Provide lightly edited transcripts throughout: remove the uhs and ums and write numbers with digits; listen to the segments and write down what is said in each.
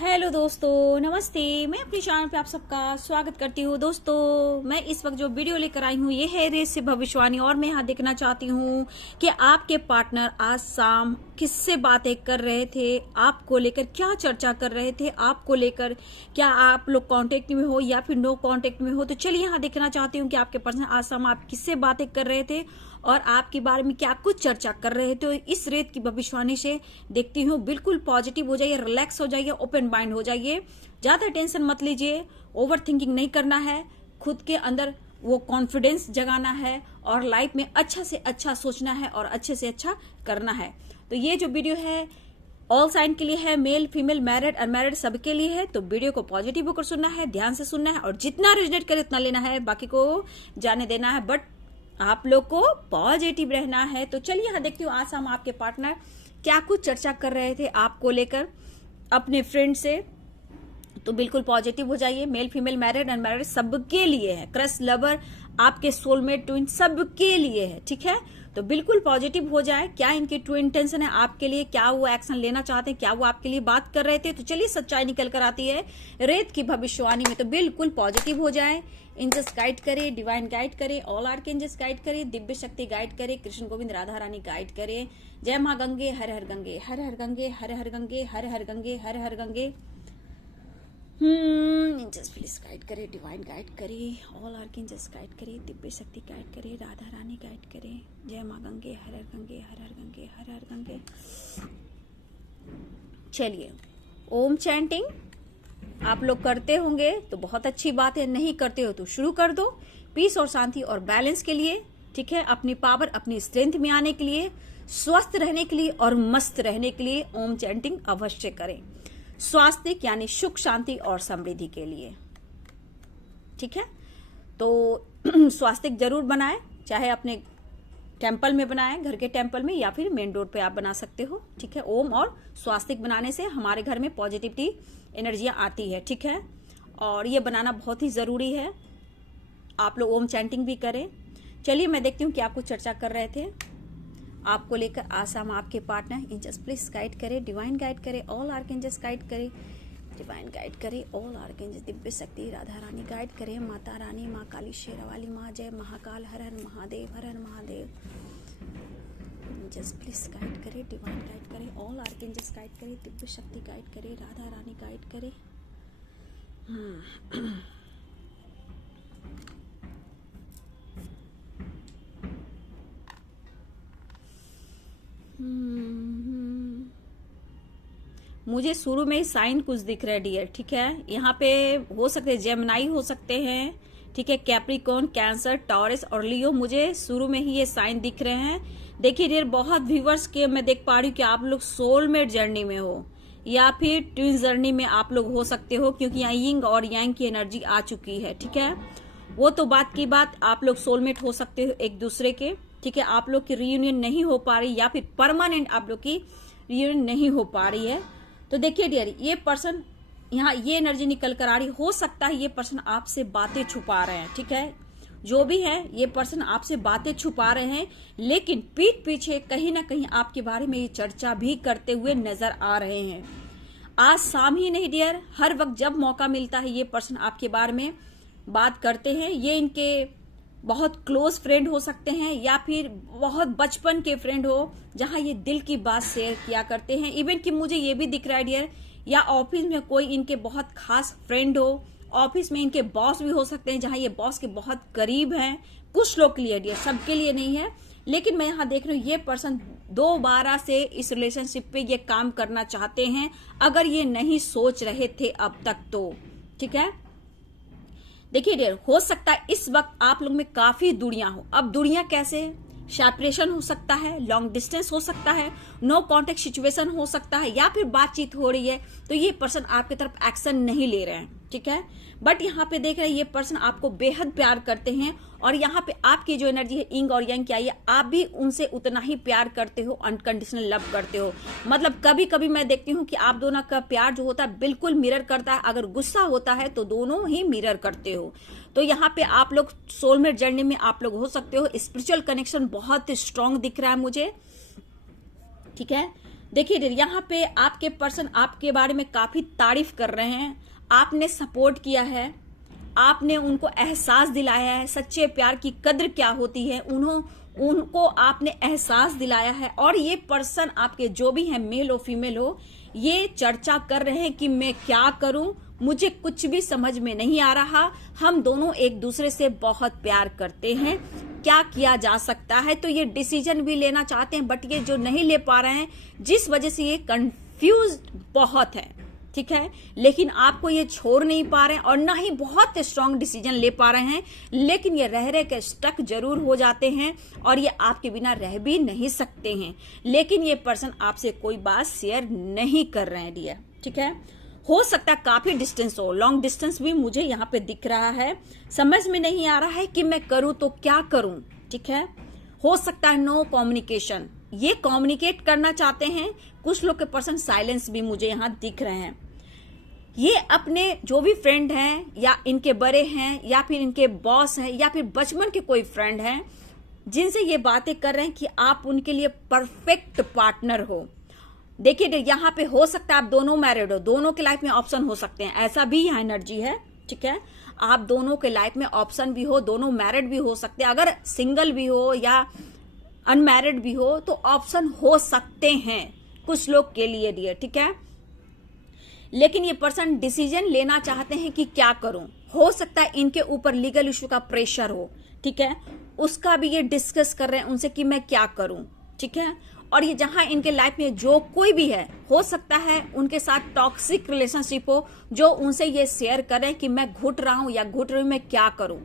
Hello दोस्तों, नमस्ते। मैं अपने चैनल पे आप सबका स्वागत करती हूँ। दोस्तों, मैं इस वक्त जो वीडियो लेकर आई हूँ ये है रेत से भविष्यवाणी। और मैं यहाँ देखना चाहती हूँ कि आपके पार्टनर आज शाम किससे बातें कर रहे थे, आपको लेकर क्या चर्चा कर रहे थे, आपको लेकर क्या आप लोग कांटेक्ट में हो या फिर नो कांटेक्ट में हो। तो चलिए यहाँ देखना चाहती हूँ कि आपके पर्सन आज शाम आप किससे बातें कर रहे थे और आपके बारे में क्या कुछ चर्चा कर रहे थे। तो इस रेत की भविष्यवाणी से देखती हूँ, बिल्कुल पॉजिटिव हो जाइए, रिलैक्स हो जाइए, ओपन माइंड हो जाइए, ज्यादा टेंशन मत लीजिए, ओवर थिंकिंग नहीं करना है, खुद के अंदर वो कॉन्फिडेंस जगाना है और लाइफ में अच्छा से अच्छा सोचना है और अच्छे से अच्छा करना है। तो ये जो वीडियो है ऑल साइन के लिए है, मेल फीमेल मैरिड अनमैरिड सबके लिए है। तो वीडियो को पॉजिटिव होकर सुनना है, ध्यान से सुनना है और जितना रेजोनेट करे उतना लेना है, बाकी को जाने देना है। बट आप लोग को पॉजिटिव रहना है। तो चलिए यहाँ देखती हूँ आज हम आपके पार्टनर क्या कुछ चर्चा कर रहे थे आपको लेकर अपने फ्रेंड से। तो बिल्कुल पॉजिटिव हो जाइए, मेल फीमेल मैरिड अनमैरिड सबके लिए है, क्रश लवर आपके सोलमेट ट्विन सबके लिए है, ठीक है। तो बिल्कुल पॉजिटिव हो जाए, क्या इनकी ट्रू इंटेंशन है आपके लिए, क्या वो एक्शन लेना चाहते हैं, क्या वो आपके लिए बात कर रहे थे। तो चलिए सच्चाई निकल कर आती है रेत की भविष्यवाणी में। तो बिल्कुल पॉजिटिव हो जाए, एंजल्स गाइड करे, डिवाइन गाइड करे, ऑल आर्कएंजल्स गाइड करे, दिव्य शक्ति गाइड करे, कृष्ण गोविंद राधा रानी गाइड करे। जय माँ गंगे, हर हर गंगे, हर हर गंगे, हर हर गंगे, हर हर गंगे, हर हर गंगे। एंजल्स प्लीज गाइड करे, डिवाइन गाइड करे, ऑल आर्कएंजल्स गाइड करे, दिव्य शक्ति गाइड करे, राधा रानी गाइड करे। जय माँ गंगे, हर हर गंगे, हर हर गंगे, हर हर गंगे। चलिए, ओम चैंटिंग आप लोग करते होंगे तो बहुत अच्छी बात है, नहीं करते हो तो शुरू कर दो। पीस और शांति और बैलेंस के लिए, ठीक है, अपनी पावर अपनी स्ट्रेंथ में आने के लिए, स्वस्थ रहने के लिए और मस्त रहने के लिए ओम चैंटिंग अवश्य करें। स्वास्थ्य यानी सुख शांति और समृद्धि के लिए, ठीक है। तो स्वास्थ्य जरूर बनाएं, चाहे अपने टेम्पल में बनाएं, घर के टेम्पल में या फिर मेन रोड पे आप बना सकते हो, ठीक है। ओम और स्वास्तिक बनाने से हमारे घर में पॉजिटिविटी एनर्जियां आती है, ठीक है। और ये बनाना बहुत ही जरूरी है। आप लोग ओम चैंटिंग भी करें। चलिए मैं देखती हूँ कि आप कुछ चर्चा कर रहे थे आपको लेकर आसाम आपके पार्टनर। एंजल्स प्लीज गाइड करे, डिवाइन गाइड करे, ऑल आर्कएंजल्स गाइड करे, डिवाइन गाइड करे, ऑल आर्कएंजल्स, दिव्य शक्ति राधा रानी गाइड करे, माता रानी, माँ काली, शेरावाली माँ, जय महाकाल, हर हर महादेव, हर हर महादेव। एंजल्स प्लीज गाइड करे, डिवाइन गाइड करे, ऑल आर्कएंजल्स गाइड करे, दिव्य शक्ति गाइड करे, राधा रानी गाइड करे। मुझे शुरू में ही साइन कुछ दिख रहा है डियर, ठीक है। यहाँ पे हो सकते हैं जेमिनी हो सकते हैं, ठीक है, कैप्रिकॉर्न, कैंसर, टॉरस और लियो। मुझे शुरू में ही ये साइन दिख रहे हैं। देखिए डियर, बहुत व्यूवर्स के मैं देख पा रही हूँ कि आप लोग सोलमेट जर्नी में हो या फिर ट्विन जर्नी में आप लोग हो सकते हो, क्योंकि यहाँ यिंग और यांग की एनर्जी आ चुकी है, ठीक है। वो तो बात की बात, आप लोग सोलमेट हो सकते हो एक दूसरे के, ठीक है। आप लोग की रियूनियन नहीं हो पा रही या फिर परमानेंट आप लोग की रियूनियन नहीं हो पा रही है। तो देखिए डियर, ये पर्सन यहाँ ये एनर्जी निकल कर आ रही, हो सकता है ये पर्सन आपसे बातें छुपा रहे हैं, ठीक है। जो भी है ये पर्सन आपसे बातें छुपा रहे हैं, लेकिन पीठ पीछे कहीं ना कहीं आपके बारे में ये चर्चा भी करते हुए नजर आ रहे हैं। आज शाम ही नहीं डियर, हर वक्त जब मौका मिलता है ये पर्सन आपके बारे में बात करते हैं। ये इनके बहुत क्लोज फ्रेंड हो सकते हैं या फिर बहुत बचपन के फ्रेंड हो, जहां ये दिल की बात शेयर किया करते हैं। इवन कि मुझे ये भी दिख रहा है डियर, या ऑफिस में कोई इनके बहुत खास फ्रेंड हो, ऑफिस में इनके बॉस भी हो सकते हैं, जहां ये बॉस के बहुत करीब हैं। कुछ लोग के लिए डियर, सबके लिए नहीं है। लेकिन मैं यहाँ देख रही हूँ ये पर्सन दोबारा से इस रिलेशनशिप पे ये काम करना चाहते हैं, अगर ये नहीं सोच रहे थे अब तक तो, ठीक है। देखिए डियर, हो सकता है इस वक्त आप लोग में काफी दूरियां हो। अब दूरियां कैसे, सेपरेशन हो सकता है, लॉन्ग डिस्टेंस हो सकता है, नो कांटेक्ट सिचुएशन हो सकता है, या फिर बातचीत हो रही है तो ये पर्सन आपकी तरफ एक्शन नहीं ले रहे हैं, ठीक है। बट यहाँ पे देख रहे हैं ये पर्सन आपको बेहद प्यार करते हैं और यहाँ पे आपकी जो एनर्जी है इंग और यंग की आई है, आप भी उनसे उतना ही प्यार करते हो, अनकंडीशनल लव करते हो। मतलब कभी कभी मैं देखती हूँ कि आप दोनों का प्यार जो होता है बिल्कुल मिरर करता है, अगर गुस्सा होता है तो दोनों ही मिरर करते हो। तो यहाँ पे आप लोग सोलमेट जर्नी में आप लोग हो सकते हो। स्पिरिचुअल कनेक्शन बहुत स्ट्रांग दिख रहा है मुझे, ठीक है। देखिए डियर, यहाँ पे आपके पर्सन आपके बारे में काफी तारीफ कर रहे हैं, आपने सपोर्ट किया है, आपने उनको एहसास दिलाया है सच्चे प्यार की कद्र क्या होती है, उनको आपने एहसास दिलाया है। और ये पर्सन आपके जो भी हैं, मेल हो फीमेल हो, ये चर्चा कर रहे हैं कि मैं क्या करूं, मुझे कुछ भी समझ में नहीं आ रहा, हम दोनों एक दूसरे से बहुत प्यार करते हैं, क्या किया जा सकता है। तो ये डिसीजन भी लेना चाहते हैं, बट ये जो नहीं ले पा रहे हैं, जिस वजह से ये कंफ्यूज बहुत है, ठीक है। लेकिन आपको ये छोड़ नहीं पा रहे हैं और ना ही बहुत स्ट्रांग डिसीजन ले पा रहे हैं, लेकिन ये रह रह के स्टक जरूर हो जाते हैं और ये आपके बिना रह भी नहीं सकते हैं। लेकिन ये पर्सन आपसे कोई बात शेयर नहीं कर रहे हैं डियर, ठीक है। हो सकता है काफी डिस्टेंस हो, लॉन्ग डिस्टेंस भी मुझे यहाँ पे दिख रहा है, समझ में नहीं आ रहा है कि मैं करूं तो क्या करूं, ठीक है। हो सकता है नो कम्युनिकेशन, ये कम्युनिकेट करना चाहते हैं। कुछ लोग के पर्सन साइलेंस भी मुझे यहाँ दिख रहे हैं। ये अपने जो भी फ्रेंड हैं या इनके बड़े हैं या फिर इनके बॉस हैं या फिर बचपन के कोई फ्रेंड हैं, जिनसे ये बातें कर रहे हैं कि आप उनके लिए परफेक्ट पार्टनर हो। देखिए यहाँ पे हो सकता है आप दोनों मैरिड हो, दोनों के लाइफ में ऑप्शन हो सकते हैं, ऐसा भी यहाँ एनर्जी है, ठीक है। आप दोनों के लाइफ में ऑप्शन भी हो, दोनों मैरिड भी हो सकते हैं, अगर सिंगल भी हो या अनमैरिड भी हो तो ऑप्शन हो सकते हैं कुछ लोग के लिए डियर, ठीक है। लेकिन ये पर्सन डिसीजन लेना चाहते हैं कि क्या करूं। हो सकता है इनके ऊपर लीगल इश्यू का प्रेशर हो, ठीक है, उसका भी ये डिस्कस कर रहे हैं उनसे कि मैं क्या करूं, ठीक है। और ये जहां इनके लाइफ में जो कोई भी है, हो सकता है उनके साथ टॉक्सिक रिलेशनशिप हो, जो उनसे ये शेयर करें कि मैं घुट रहा हूं या घुट रही हूं, मैं क्या करूं।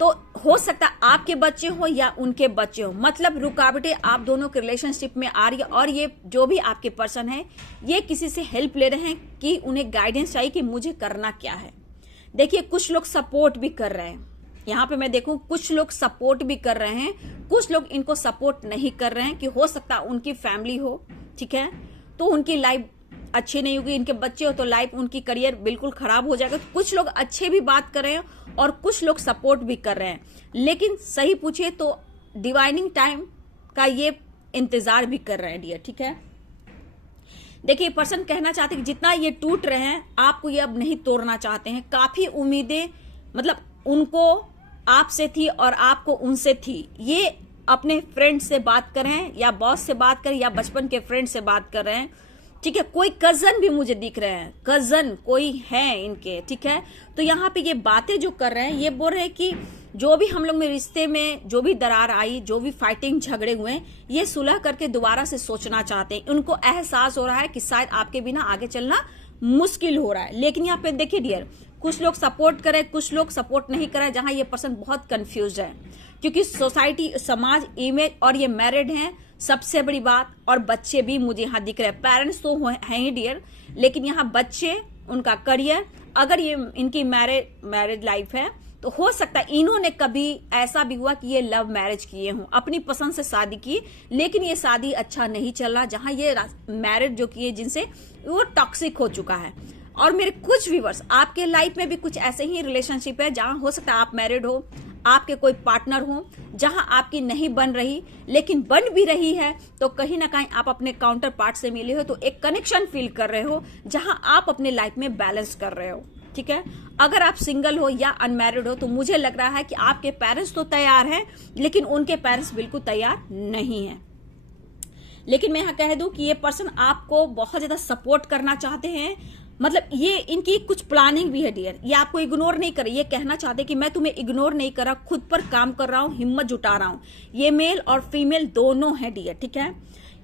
तो हो सकता है आपके बच्चे हो या उनके बच्चे हो, मतलब रुकावटें आप दोनों के रिलेशनशिप में आ रही है। और ये जो भी आपके पर्सन है, ये किसी से हेल्प ले रहे हैं कि उन्हें गाइडेंस चाहिए कि मुझे करना क्या है। देखिए कुछ लोग सपोर्ट भी कर रहे हैं, यहाँ पे मैं देखूं कुछ लोग सपोर्ट भी कर रहे हैं, कुछ लोग इनको सपोर्ट नहीं कर रहे हैं कि हो सकता है उनकी फैमिली हो, ठीक है, तो उनकी लाइफ अच्छी नहीं होगी, इनके बच्चे हो तो लाइफ उनकी करियर बिल्कुल खराब हो जाएगा। कुछ लोग अच्छे भी बात कर रहे हैं और कुछ लोग सपोर्ट भी कर रहे हैं, लेकिन सही पूछिए तो डिवाइनिंग टाइम का ये इंतजार भी कर रहे हैं डियर, ठीक है। देखिए पर्सन कहना चाहते हैं कि जितना ये टूट रहे हैं, आपको ये अब नहीं तोड़ना चाहते हैं। काफी उम्मीदें मतलब उनको आपसे थी और आपको उनसे थी। ये अपने फ्रेंड से बात कर रहे हैं या बॉस से बात कर रहे हैं या बचपन के फ्रेंड से बात कर रहे हैं, ठीक है। कोई कजन भी मुझे दिख रहे हैं, कजन कोई है इनके, ठीक है। तो यहाँ पे ये बातें जो कर रहे हैं, ये बोल रहे हैं कि जो भी हम लोग में रिश्ते में जो भी दरार आई, जो भी फाइटिंग झगड़े हुए, ये सुलह करके दोबारा से सोचना चाहते हैं। उनको एहसास हो रहा है कि शायद आपके बिना आगे चलना मुश्किल हो रहा है। लेकिन यहाँ पे देखिए डियर, कुछ लोग सपोर्ट करें, कुछ लोग सपोर्ट नहीं करें, जहां ये पर्सन बहुत कंफ्यूज है, क्योंकि सोसाइटी, समाज, इमेज और ये मैरिड हैं सबसे बड़ी बात, और बच्चे भी मुझे यहाँ दिख रहे हैं। पेरेंट्स तो हैं ही डियर, लेकिन यहाँ बच्चे, उनका करियर, अगर ये इनकी मैरिड लाइफ है तो हो सकता है इन्होंने कभी ऐसा भी हुआ कि ये लव मैरिज किए हों, अपनी पसंद से शादी की, लेकिन ये शादी अच्छा नहीं चल रहा, जहां ये मैरिड जो किए जिनसे, वो टॉक्सिक हो चुका है। और मेरे कुछ व्यूअर्स, आपके लाइफ में भी कुछ ऐसे ही रिलेशनशिप है जहां हो सकता है आप मैरिड हो, आपके कोई पार्टनर हो, जहां आपकी नहीं बन रही, लेकिन बन भी रही है तो कहीं ना कहीं आप अपने काउंटर पार्ट से मिले हो, तो एक कनेक्शन फील कर रहे हो जहां आप अपने लाइफ में बैलेंस कर रहे हो, ठीक है। अगर आप सिंगल हो या अनमैरिड हो तो मुझे लग रहा है कि आपके पेरेंट्स तो तैयार हैं, लेकिन उनके पेरेंट्स बिल्कुल तैयार नहीं है। लेकिन मैं यहाँ कह दूं कि ये पर्सन आपको बहुत ज्यादा सपोर्ट करना चाहते हैं, मतलब ये इनकी कुछ प्लानिंग भी है डियर। ये आपको इग्नोर नहीं करे, ये कहना चाहते कि मैं तुम्हें इग्नोर नहीं कर रहा, खुद पर काम कर रहा हूं, हिम्मत जुटा रहा हूं। ये मेल और फीमेल दोनों है डियर, ठीक है।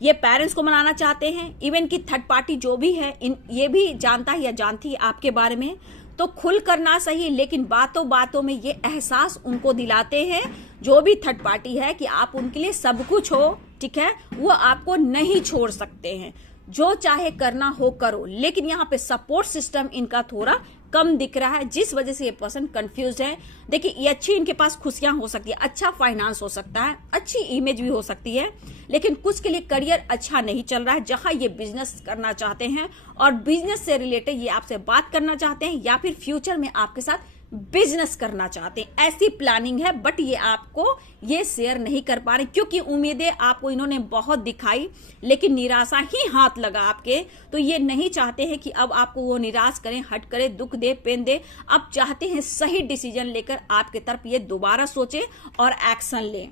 ये पेरेंट्स को मनाना चाहते हैं, इवन की थर्ड पार्टी जो भी है, ये भी जानता है या जानती है आपके बारे में, तो खुल करना सही, लेकिन बातों बातों में ये एहसास उनको दिलाते हैं, जो भी थर्ड पार्टी है, कि आप उनके लिए सब कुछ हो, ठीक है। वो आपको नहीं छोड़ सकते हैं, जो चाहे करना हो करो। लेकिन यहाँ पे सपोर्ट सिस्टम इनका थोड़ा कम दिख रहा है, जिस वजह से ये पर्सन कंफ्यूज है। देखिए ये अच्छी इनके पास खुशियां हो सकती है, अच्छा फाइनेंस हो सकता है, अच्छी इमेज भी हो सकती है, लेकिन कुछ के लिए करियर अच्छा नहीं चल रहा है, जहां ये बिजनेस करना चाहते हैं और बिजनेस से रिलेटेड ये आपसे बात करना चाहते हैं या फिर फ्यूचर में आपके साथ बिजनेस करना चाहते हैं, ऐसी प्लानिंग है। बट ये आपको ये शेयर नहीं कर पा रहे क्योंकि उम्मीदें आपको इन्होंने बहुत दिखाई, लेकिन निराशा ही हाथ लगा आपके। तो ये नहीं चाहते हैं कि अब आपको वो निराश करें, हट करें, दुख दे, पेन दे। अब चाहते हैं सही डिसीजन लेकर आपके तरफ ये दोबारा सोचे और एक्शन लें।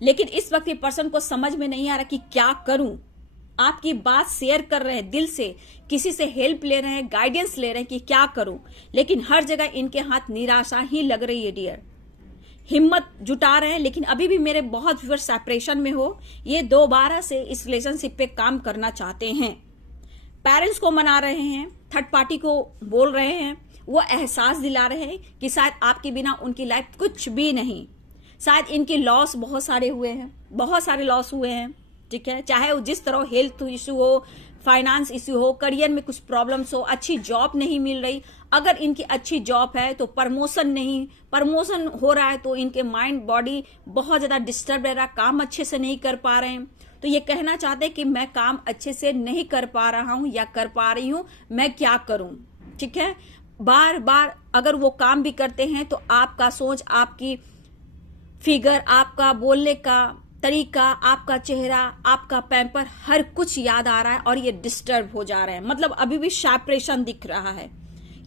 लेकिन इस वक्त ये पर्सन को समझ में नहीं आ रहा कि क्या करूं। आपकी बात शेयर कर रहे हैं दिल से, किसी से हेल्प ले रहे हैं, गाइडेंस ले रहे हैं कि क्या करूं, लेकिन हर जगह इनके हाथ निराशा ही लग रही है डियर। हिम्मत जुटा रहे हैं, लेकिन अभी भी मेरे बहुत व्यूअर सेपरेशन में हो, ये दोबारा से इस रिलेशनशिप पे काम करना चाहते हैं। पेरेंट्स को मना रहे हैं, थर्ड पार्टी को बोल रहे हैं, वो एहसास दिला रहे हैं कि शायद आपके बिना उनकी लाइफ कुछ भी नहीं। शायद इनके लॉस बहुत सारे हुए हैं, बहुत सारे लॉस हुए हैं, ठीक है। चाहे वो जिस तरह हेल्थ इश्यू हो, फाइनेंस इश्यू हो, करियर में कुछ प्रॉब्लम्स हो, अच्छी जॉब नहीं मिल रही। अगर इनकी अच्छी जॉब है तो प्रमोशन नहीं, प्रमोशन हो रहा है तो इनके माइंड बॉडी बहुत ज्यादा डिस्टर्ब रह रहा है, काम अच्छे से नहीं कर पा रहे हैं। तो ये कहना चाहते हैं कि मैं काम अच्छे से नहीं कर पा रहा हूं या कर पा रही हूं, मैं क्या करूं, ठीक है। बार बार अगर वो काम भी करते हैं तो आपका सोच, आपकी फिगर, आपका बोलने का तरीका, आपका चेहरा, आपका पैम्पर, हर कुछ याद आ रहा है और ये डिस्टर्ब हो जा रहे हैं। मतलब अभी भी सेपरेशन दिख रहा है।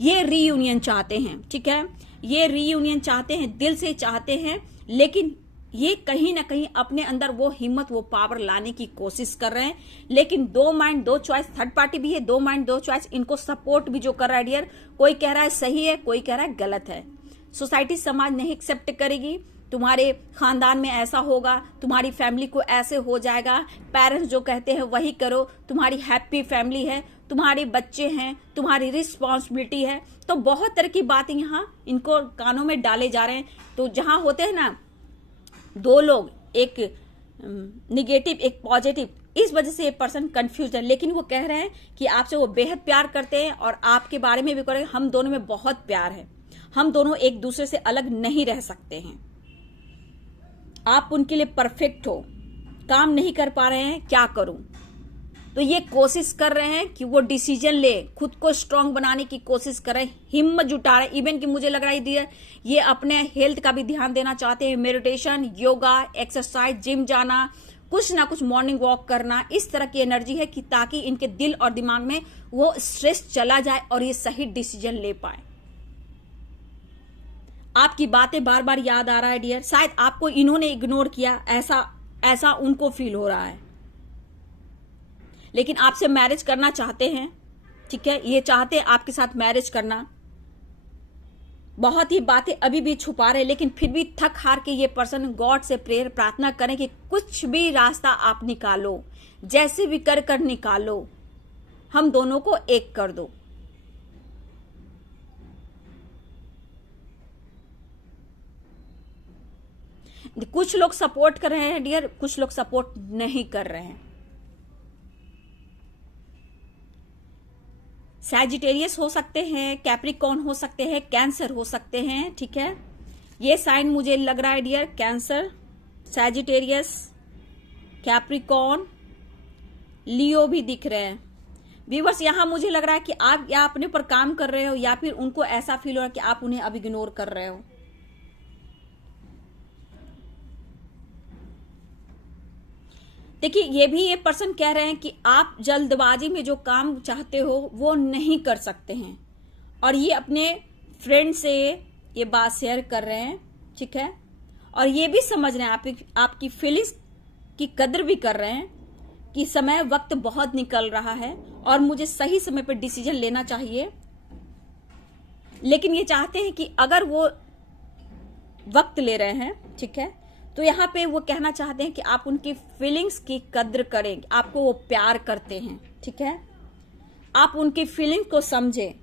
ये रीयूनियन चाहते हैं, ठीक है, ये रीयूनियन चाहते हैं, दिल से चाहते हैं, लेकिन ये कहीं ना कहीं अपने अंदर वो हिम्मत, वो पावर लाने की कोशिश कर रहे हैं। लेकिन दो माइंड दो चॉइस, थर्ड पार्टी भी है, दो माइंड दो चॉइस, इनको सपोर्ट भी जो कर रहा है डियर, कोई कह रहा है सही है, कोई कह रहा है गलत है। सोसाइटी, समाज नहीं एक्सेप्ट करेगी, तुम्हारे खानदान में ऐसा होगा, तुम्हारी फैमिली को ऐसे हो जाएगा, पेरेंट्स जो कहते हैं वही करो, तुम्हारी हैप्पी फैमिली है, तुम्हारे बच्चे हैं, तुम्हारी रिस्पॉन्सिबिलिटी है। तो बहुत तरह की बातें यहाँ इनको कानों में डाले जा रहे हैं। तो जहां होते हैं ना दो लोग, एक निगेटिव एक पॉजिटिव, इस वजह से ये पर्सन कंफ्यूज है। लेकिन वो कह रहे हैं कि आपसे वो बेहद प्यार करते हैं और आपके बारे में भी कह रहे हैं हम दोनों में बहुत प्यार है, हम दोनों एक दूसरे से अलग नहीं रह सकते हैं, आप उनके लिए परफेक्ट हो, काम नहीं कर पा रहे हैं, क्या करूं। तो ये कोशिश कर रहे हैं कि वो डिसीजन ले, खुद को स्ट्रांग बनाने की कोशिश कर रहे हैं, हिम्मत जुटा रहे हैं। इवन कि मुझे लग रहा है ये अपने हेल्थ का भी ध्यान देना चाहते हैं, मेडिटेशन, योगा, एक्सरसाइज, जिम जाना, कुछ ना कुछ मॉर्निंग वॉक करना, इस तरह की एनर्जी है कि ताकि इनके दिल और दिमाग में वो स्ट्रेस चला जाए और ये सही डिसीजन ले पाए। आपकी बातें बार बार याद आ रहा है डियर, शायद आपको इन्होंने इग्नोर किया, ऐसा उनको फील हो रहा है। लेकिन आपसे मैरिज करना चाहते हैं, ठीक है, ये चाहते हैं आपके साथ मैरिज करना। बहुत ही बातें अभी भी छुपा रहे, लेकिन फिर भी थक हार के ये पर्सन गॉड से प्रेयर प्रार्थना करें कि कुछ भी रास्ता आप निकालो, जैसे भी कर कर निकालो, हम दोनों को एक कर दो। कुछ लोग सपोर्ट कर रहे हैं डियर, कुछ लोग सपोर्ट नहीं कर रहे हैं। सैजिटेरियस हो सकते हैं, कैप्रिकॉर्न हो सकते हैं, कैंसर हो सकते हैं, ठीक है। ये साइन मुझे लग रहा है डियर, कैंसर, सैजिटेरियस, कैप्रिकॉर्न, लियो भी दिख रहे हैं। व्यूअर्स, यहां मुझे लग रहा है कि आप या अपने पर काम कर रहे हो या फिर उनको ऐसा फील हो रहा है कि आप उन्हें अब इग्नोर कर रहे हो। देखिए, ये भी ये पर्सन कह रहे हैं कि आप जल्दबाजी में जो काम चाहते हो वो नहीं कर सकते हैं, और ये अपने फ्रेंड से ये बात शेयर कर रहे हैं, ठीक है। और ये भी समझ रहे हैं आपकी फीलिंग्स की कदर भी कर रहे हैं कि समय, वक्त बहुत निकल रहा है और मुझे सही समय पर डिसीजन लेना चाहिए। लेकिन ये चाहते हैं कि अगर वो वक्त ले रहे हैं, ठीक है, तो यहाँ पे वो कहना चाहते हैं कि आप उनकी फीलिंग्स की कद्र करें, आपको वो प्यार करते हैं, ठीक है, आप उनकी फीलिंग को समझें,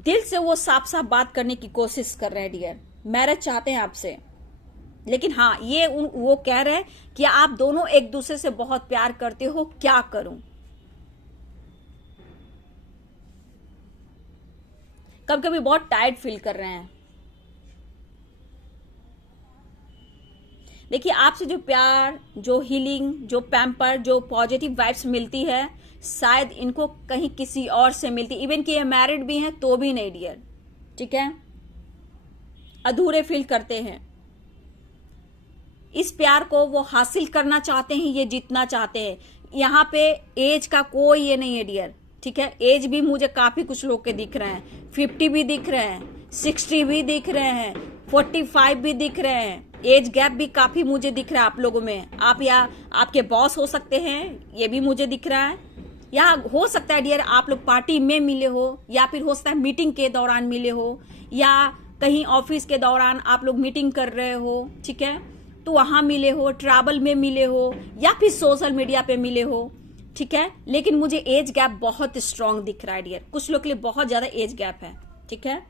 दिल से वो साफ साफ बात करने की कोशिश कर रहे हैं डियर, मैरिज चाहते हैं आपसे। लेकिन हाँ, वो कह रहे हैं कि आप दोनों एक दूसरे से बहुत प्यार करते हो, क्या करूं। कभी कभी बहुत टायर्ड फील कर रहे हैं। देखिए आपसे जो प्यार, जो हीलिंग, जो पैम्पर, जो पॉजिटिव वाइब्स मिलती है, शायद इनको कहीं किसी और से मिलती, इवन कि ये मैरिड भी हैं तो भी नहीं डियर, ठीक है, अधूरे फील करते हैं। इस प्यार को वो हासिल करना चाहते हैं, ये जीतना चाहते हैं। यहाँ पे एज का कोई ये नहीं है डियर, ठीक है। एज भी मुझे काफी कुछ लोग के दिख रहे हैं, 50 भी दिख रहे हैं, 60 भी दिख रहे हैं, 45 भी दिख रहे हैं। एज गैप भी काफी मुझे दिख रहा है आप लोगों में। आप या आपके बॉस हो सकते हैं, ये भी मुझे दिख रहा है। या हो सकता है डियर आप लोग पार्टी में मिले हो, या फिर हो सकता है मीटिंग के दौरान मिले हो, या कहीं ऑफिस के दौरान आप लोग मीटिंग कर रहे हो, ठीक है, तो वहां मिले हो, ट्रैवल में मिले हो, या फिर सोशल मीडिया पे मिले हो, ठीक है। लेकिन मुझे एज गैप बहुत स्ट्रांग दिख रहा है डियर, कुछ लोग के लिए बहुत ज्यादा एज गैप है, ठीक है।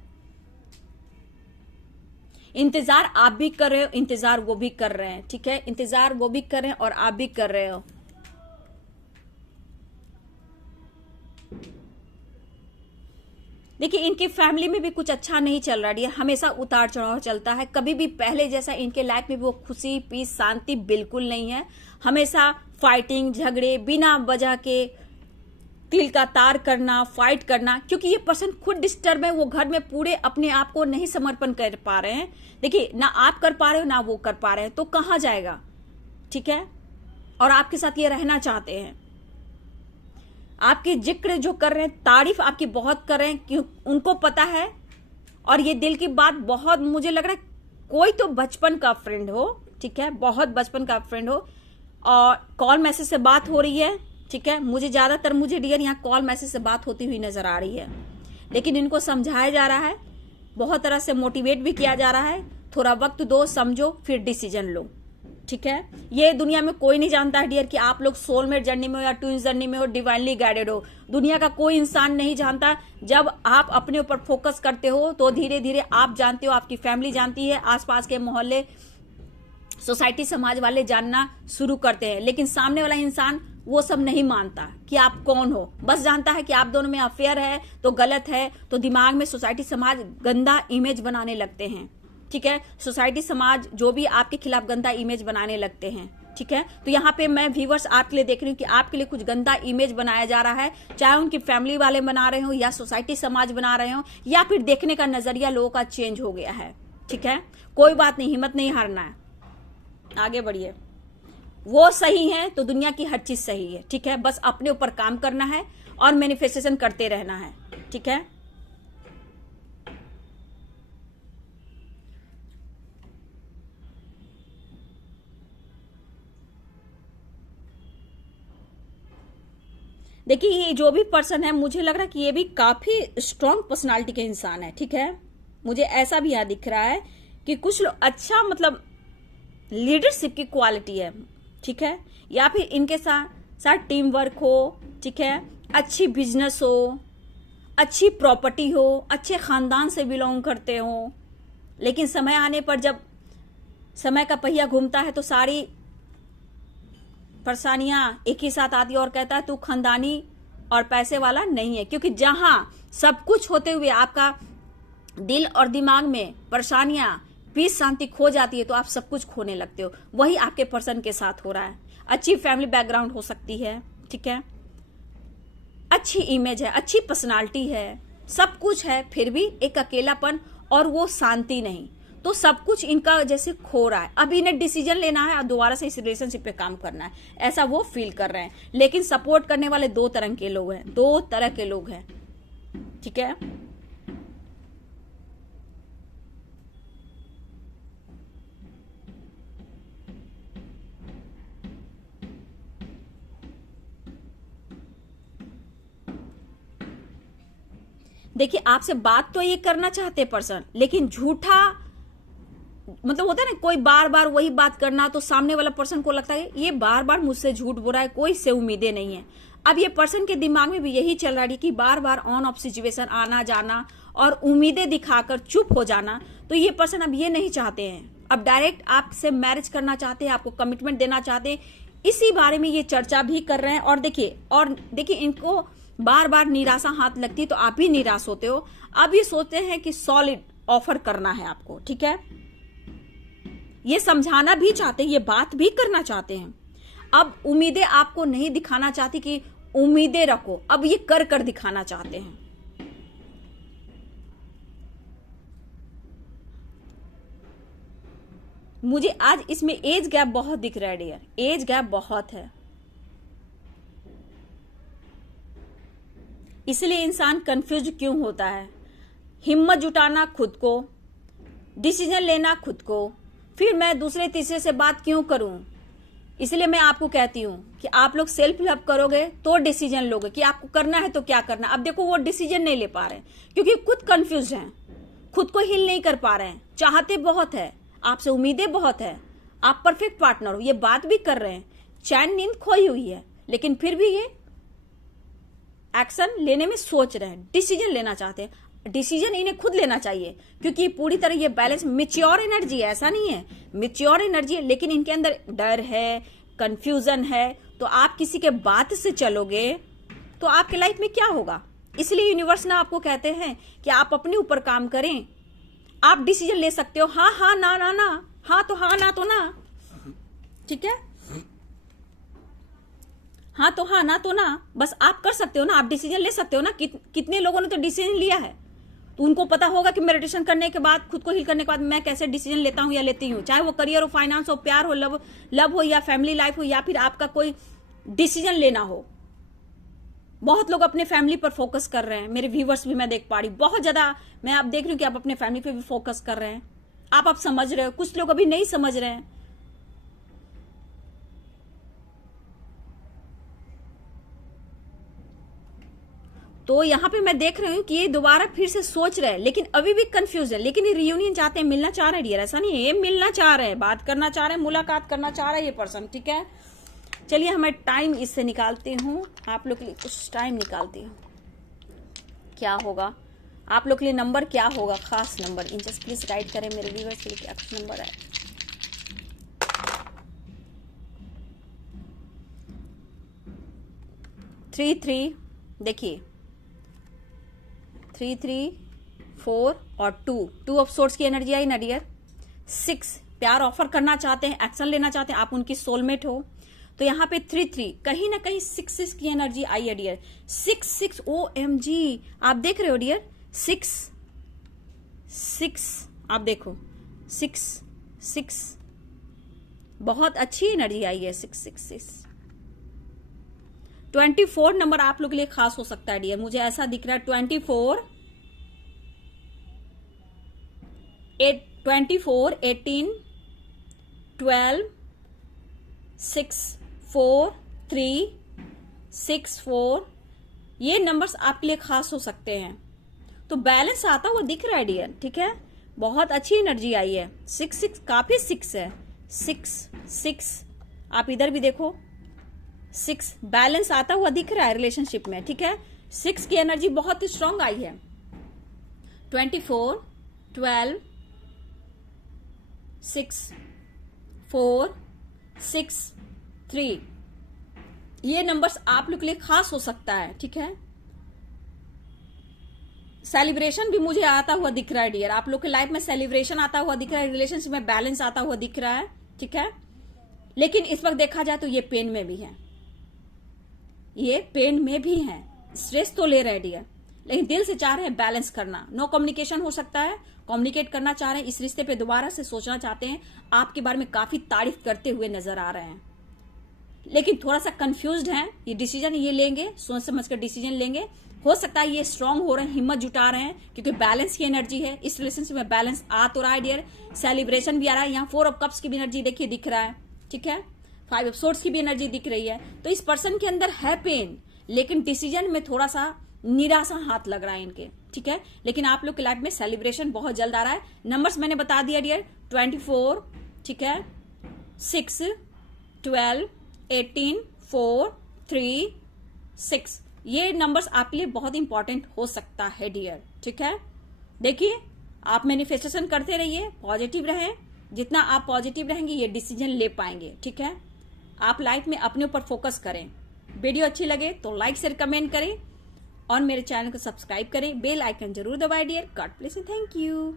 इंतजार आप भी कर रहे हो, इंतजार वो भी कर रहे हैं, ठीक है, इंतजार वो भी कर रहे हैं और आप भी कर रहे हो। देखिए इनकी फैमिली में भी कुछ अच्छा नहीं चल रहा है, हमेशा उतार चढ़ाव चलता है। कभी भी पहले जैसा इनके लाइफ में वो खुशी, पीस, शांति बिल्कुल नहीं है। हमेशा फाइटिंग, झगड़े, बिना वजह के तिल का तार करना, फाइट करना, क्योंकि ये पर्सन खुद डिस्टर्ब है। वो घर में पूरे अपने आप को नहीं समर्पण कर पा रहे हैं। देखिए ना आप कर पा रहे हो ना वो कर पा रहे हैं, तो कहाँ जाएगा, ठीक है। और आपके साथ ये रहना चाहते हैं। आपकी जिक्र जो कर रहे हैं, तारीफ आपकी बहुत कर रहे हैं, क्यों उनको पता है। और ये दिल की बात बहुत, मुझे लग रहा है कोई तो बचपन का फ्रेंड हो, ठीक है, बहुत बचपन का फ्रेंड हो, और कॉल मैसेज से बात हो रही है, ठीक है। मुझे डियर यहाँ कॉल मैसेज से बात होती हुई नजर आ रही है। लेकिन इनको समझाया जा रहा है, बहुत तरह से मोटिवेट भी किया जा रहा है। थोड़ा वक्त दो, समझो, फिर डिसीजन लो, ठीक है। ये दुनिया में कोई नहीं जानता है डियर कि आप लोग सोलमेट जर्नी में हो या ट्विंस जर्नी में हो, डिवाइनली गाइडेड हो। दुनिया का कोई इंसान नहीं जानता। जब आप अपने ऊपर फोकस करते हो तो धीरे धीरे आप जानते हो, आपकी फैमिली जानती है, आसपास के मोहल्ले, सोसाइटी, समाज वाले जानना शुरू करते हैं। लेकिन सामने वाला इंसान वो सब नहीं मानता कि आप कौन हो, बस जानता है कि आप दोनों में अफेयर है तो गलत है। तो दिमाग में सोसाइटी, समाज गंदा इमेज बनाने लगते हैं, ठीक है। सोसाइटी, समाज जो भी आपके खिलाफ गंदा इमेज बनाने लगते हैं, ठीक है। तो यहाँ पे मैं व्यूवर्स आपके लिए देख रही हूँ कि आपके लिए कुछ गंदा इमेज बनाया जा रहा है, चाहे उनकी फैमिली वाले बना रहे हो या सोसाइटी, समाज बना रहे हो, या फिर देखने का नजरिया लोगों का चेंज हो गया है, ठीक है। कोई बात नहीं, हिम्मत नहीं हारना है, आगे बढ़िए। वो सही है तो दुनिया की हर चीज सही है, ठीक है। बस अपने ऊपर काम करना है और मैनिफेस्टेशन करते रहना है, ठीक है। देखिए ये जो भी पर्सन है, मुझे लग रहा है कि ये भी काफी स्ट्रांग पर्सनालिटी के इंसान है, ठीक है। मुझे ऐसा भी यहाँ दिख रहा है कि कुछ लोग अच्छा, मतलब लीडरशिप की क्वालिटी है, ठीक है, या फिर इनके साथ टीम वर्क हो, ठीक है, अच्छी बिजनेस हो, अच्छी प्रॉपर्टी हो, अच्छे खानदान से बिलोंग करते हो। लेकिन समय आने पर जब समय का पहिया घूमता है तो सारी परेशानियां एक ही साथ आती है और कहता है तू खानदानी और पैसे वाला नहीं है। क्योंकि जहां सब कुछ होते हुए आपका दिल और दिमाग में परेशानियां, पीस, शांति खो जाती है तो आप सब कुछ खोने लगते हो। वही आपके पर्सन के साथ हो रहा है। अच्छी फैमिली बैकग्राउंड हो सकती है, ठीक है, अच्छी इमेज है, अच्छी पर्सनालिटी है, सब कुछ है, फिर भी एक अकेलापन और वो शांति नहीं। तो सब कुछ इनका जैसे खो रहा है। अब इन्हें डिसीजन लेना है और दोबारा से इस रिलेशनशिप पे काम करना है, ऐसा वो फील कर रहे हैं। लेकिन सपोर्ट करने वाले दो तरह के लोग हैं, दो तरह के लोग हैं, ठीक है। देखिए आपसे बात तो ये करना चाहते पर्सन, लेकिन झूठा, मतलब होता है ना, कोई बार बार वही बात करना, तो सामने वाला पर्सन को लगता है ये बार बार मुझसे झूठ बोल रहा है, कोई से उम्मीदें नहीं है। अब ये पर्सन के दिमाग में भी यही चल रहा है कि बार बार ऑन ऑफ सिचुएशन आना जाना और उम्मीदें दिखाकर चुप हो जाना। तो ये पर्सन अब ये नहीं चाहते हैं, अब डायरेक्ट आपसे मैरिज करना चाहते हैं, आपको कमिटमेंट देना चाहते हैं। इसी बारे में ये चर्चा भी कर रहे हैं। और देखिए इनको बार बार निराशा हाथ लगती है तो आप भी निराश होते हो। अब ये सोचते हैं कि सॉलिड ऑफर करना है आपको, ठीक है। ये समझाना भी चाहते हैं, ये बात भी करना चाहते हैं। अब उम्मीदें आपको नहीं दिखाना चाहती कि उम्मीदें रखो, अब ये कर कर दिखाना चाहते हैं। मुझे आज इसमें एज गैप बहुत दिख रहा है डियर, एज गैप बहुत है, इसलिए इंसान कंफ्यूज क्यों होता है। हिम्मत जुटाना खुद को, डिसीजन लेना खुद को, फिर मैं दूसरे तीसरे से बात क्यों करूं। इसलिए मैं आपको कहती हूं कि आप लोग सेल्फ हेल्प करोगे तो डिसीजन लोगे कि आपको करना है तो क्या करना। अब देखो वो डिसीजन नहीं ले पा रहे क्योंकि खुद कंफ्यूज हैं, खुद को हिल नहीं कर पा रहे हैं, चाहते बहुत है, आपसे उम्मीदें बहुत है, आप परफेक्ट पार्टनर हो, ये बात भी कर रहे हैं, चैन नींद खोई हुई है, लेकिन फिर भी ये एक्शन लेने में सोच रहे हैं, डिसीजन लेना चाहते हैं। डिसीजन इन्हें खुद लेना चाहिए क्योंकि पूरी तरह ये बैलेंस, मिच्योर एनर्जी है, ऐसा नहीं है, मिच्योर एनर्जी है, लेकिन इनके अंदर डर है, कंफ्यूजन है। तो आप किसी के बात से चलोगे तो आपके लाइफ में क्या होगा। इसलिए यूनिवर्स ना आपको कहते हैं कि आप अपने ऊपर काम करें, आप डिसीजन ले सकते हो, हाँ हाँ ना ना ना, हाँ तो हाँ ना तो ना, ठीक है, हाँ तो हाँ ना तो ना, बस आप कर सकते हो ना, आप डिसीजन ले सकते हो ना। कितने लोगों ने तो डिसीजन लिया है, तो उनको पता होगा कि मेडिटेशन करने के बाद, खुद को हील करने के बाद मैं कैसे डिसीजन लेता हूं या लेती हूं, चाहे वो करियर हो, फाइनेंस हो, प्यार हो, लव हो, या फैमिली लाइफ हो, या फिर आपका कोई डिसीजन लेना हो। बहुत लोग अपने फैमिली पर फोकस कर रहे हैं, मेरे व्यूवर्स भी मैं देख पा रही हूँ बहुत ज्यादा, मैं आप देख रही हूँ कि आप अपने फैमिली पे भी फोकस कर रहे हैं, आप समझ रहे हो, कुछ लोग अभी नहीं समझ रहे हैं। तो यहाँ पे मैं देख रही हूँ कि ये दोबारा फिर से सोच रहे हैं, लेकिन अभी भी कंफ्यूज है, लेकिन ये रियूनियन चाहते हैं, मिलना चाह रहे हैं डियर, ऐसा नहीं है, ये मिलना चाह रहे हैं, बात करना चाह रहे हैं, मुलाकात करना चाह रहा है ये पर्सन, ठीक है। चलिए हमें टाइम इससे निकालती हूँ, आप लोग के लिए कुछ टाइम निकालती हूँ, क्या होगा आप लोग के लिए, नंबर क्या होगा, खास नंबर, इंचेस प्लीज गाइड करें मेरे व्यूअर्स के लिए, क्या कुछ नंबर है। थ्री, देखिए 3 3 4 और 2 ऑफ सोर्स की एनर्जी आई ना डियर। 6 प्यार ऑफर करना चाहते हैं, एक्शन लेना चाहते हैं, आप उनकी सोलमेट हो। तो यहाँ पे 3 3 कहीं ना कहीं 6 की एनर्जी आई है डियर। 6 OMG, आप देख रहे हो डियर, 6 आप देखो 6 बहुत अच्छी एनर्जी आई है। 6 24 नंबर आप लोग के लिए खास हो सकता है डियर, मुझे ऐसा दिख रहा है। 24 18 12 6 4 3 6 4 ये नंबर्स आपके लिए खास हो सकते हैं। तो बैलेंस आता हुआ दिख रहा है डियर, ठीक है, बहुत अच्छी एनर्जी आई है। 6 काफी 6 है, 6 आप इधर भी देखो, 6 बैलेंस आता हुआ दिख रहा है रिलेशनशिप में, ठीक है। 6 की एनर्जी बहुत ही स्ट्रांग आई है। 24 12 6 4 6 3 ये नंबर्स आप लोग के लिए खास हो सकता है, ठीक है। सेलिब्रेशन भी मुझे आता हुआ दिख रहा है डियर, आप लोग के लाइफ में सेलिब्रेशन आता हुआ दिख रहा है, रिलेशनशिप में बैलेंस आता हुआ दिख रहा है, ठीक है। लेकिन इस वक्त देखा जाए तो ये पेन में भी है, ये पेन में भी है, स्ट्रेस तो ले रहे डियर, लेकिन दिल से चाह रहे हैं बैलेंस करना। नो कम्युनिकेशन हो सकता है, कम्युनिकेट करना चाह रहे हैं, इस रिश्ते पे दोबारा से सोचना चाहते हैं, आपके बारे में काफी तारीफ करते हुए नजर आ रहे हैं, लेकिन थोड़ा सा कंफ्यूज्ड हैं। ये डिसीजन ये लेंगे, सोच समझ कर डिसीजन लेंगे। हो सकता है ये स्ट्रांग हो रहे हैं, हिम्मत जुटा रहे हैं, क्योंकि बैलेंस की एनर्जी है इस रिलेशनशिप में, बैलेंस आ तो रहा है डियर, सेलिब्रेशन भी आ रहा है। यहाँ 4 ऑफ कप्स की भी एनर्जी देखिए दिख रहा है, ठीक है, 5 ऑफ सोर्ड्स की भी एनर्जी दिख रही है। तो इस पर्सन के अंदर है पेन, लेकिन डिसीजन में थोड़ा सा निराशा हाथ लग रहा है इनके, ठीक है। लेकिन आप लोग की लाइफ में सेलिब्रेशन बहुत जल्द आ रहा है। नंबर्स मैंने बता दिया डियर, 24, ठीक है, 6 12 18 4 3 6 ये नंबर्स आपके लिए बहुत इंपॉर्टेंट हो सकता है डियर, ठीक है। देखिए आप मैनिफेस्टेशन करते रहिए, पॉजिटिव रहें, जितना आप पॉजिटिव रहेंगे ये डिसीजन ले पाएंगे, ठीक है। आप लाइफ में अपने ऊपर फोकस करें। वीडियो अच्छी लगे तो लाइक शेयर कमेंट करें और मेरे चैनल को सब्सक्राइब करें, बेल आइकन जरूर दबाएं dear. God bless you, thank you.